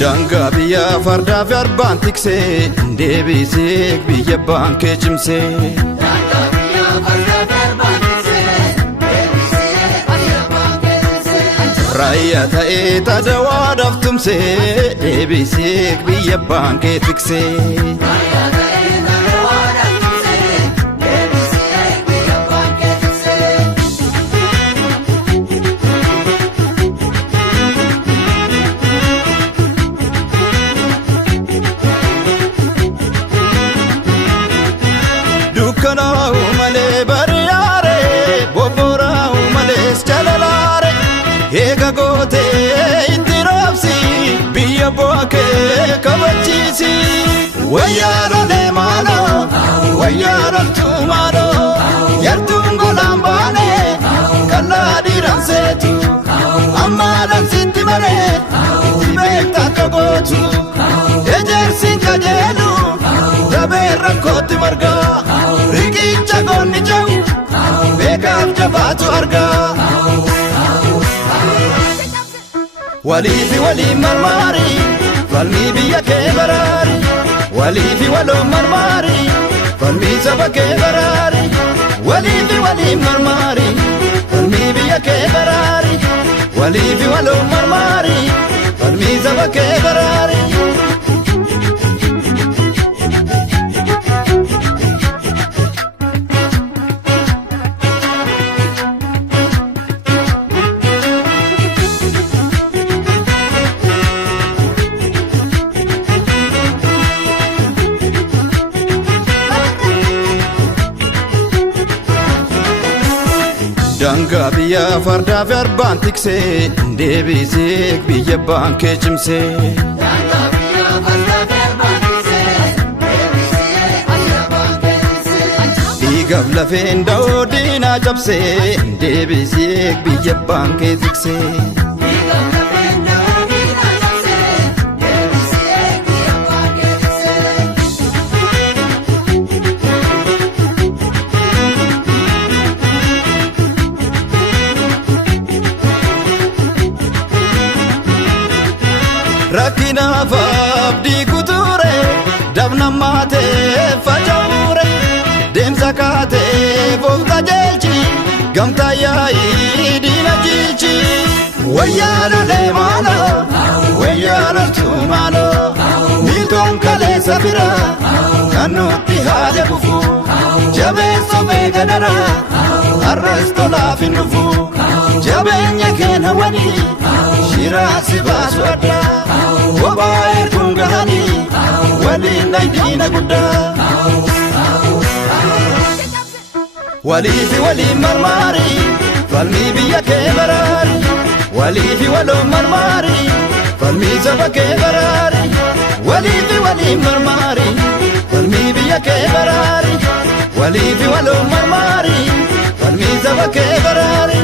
Danga biyya fardaa fi arbaan tiksee deebisee biyya baankee cimsee. Danga biyya fardaa fi arbaan tiksee deebisee biyya baankee cimsee. Raayyaa ta'ee tadawaa daftumsee deebisee biyya baankee tiksee. Raayyaa ta'ee tadawaa daftumsee deebisee biyya baankee tiksee. Dukkanaa malee bariyaare bobboraa malee jalalaare eega gootee itti roobsi biyya boo'akee kabachiisi. Wayyaadholee maaloo wayyaadholtuu maaloo yartuun golaan baanee kallaa dhiiraan seetu ammaadhaan sitti maree beekta akka gootu ejersiin kajeelu dabee rakkootti margaa. Riqicha goonni jahu beekaaf jabaatu argaa. Waliifi waliin marmaari falmii biyya kee baraari. Waliifi waloon marmaari falmii saba kee baraari. Waliifi waliin marmaari falmii biyya kee baraari. Waliifi waloon marmaari falmii saba kee baraari. Danga biyya fardaa fi arbaan tiksee deebisee biyya baankee cimsee. Danga biyya fardaa fi arbaan tiksee deebisee biyya baankee cimsee. Dhiigaaf lafeen da'oo diinaa cabsee deebisee biyya baankee tiksee. Dhiigaaf lafeen da'oo diinaa cabsee deebisee biyya baankee tiksee. Rakkinaaf abdii kuture dabna maatee faca'ure deemsa kaatee boof qajeelchi gamtaa yaa'ii diina jilchi. Wayyaadholee maaloo wayyaadholtuu maaloo miiltoon kaleessa bira kan nutti haala kufu jabeessoo beeka dara har'as tolaaf hin dhufu jabeenya keenya wanii shiraasi baasu addaa. Wabaa erguun gahanii waliin diina guddaa. Waliifi waliin marmaari falmii biyya kee baraari. Waliifi waloon marmaari falmii saba kee baraari. Waliifi waliin marmaari falmii biyya kee baraari. Waliifi waloon marmaari falmii saba kee baraari.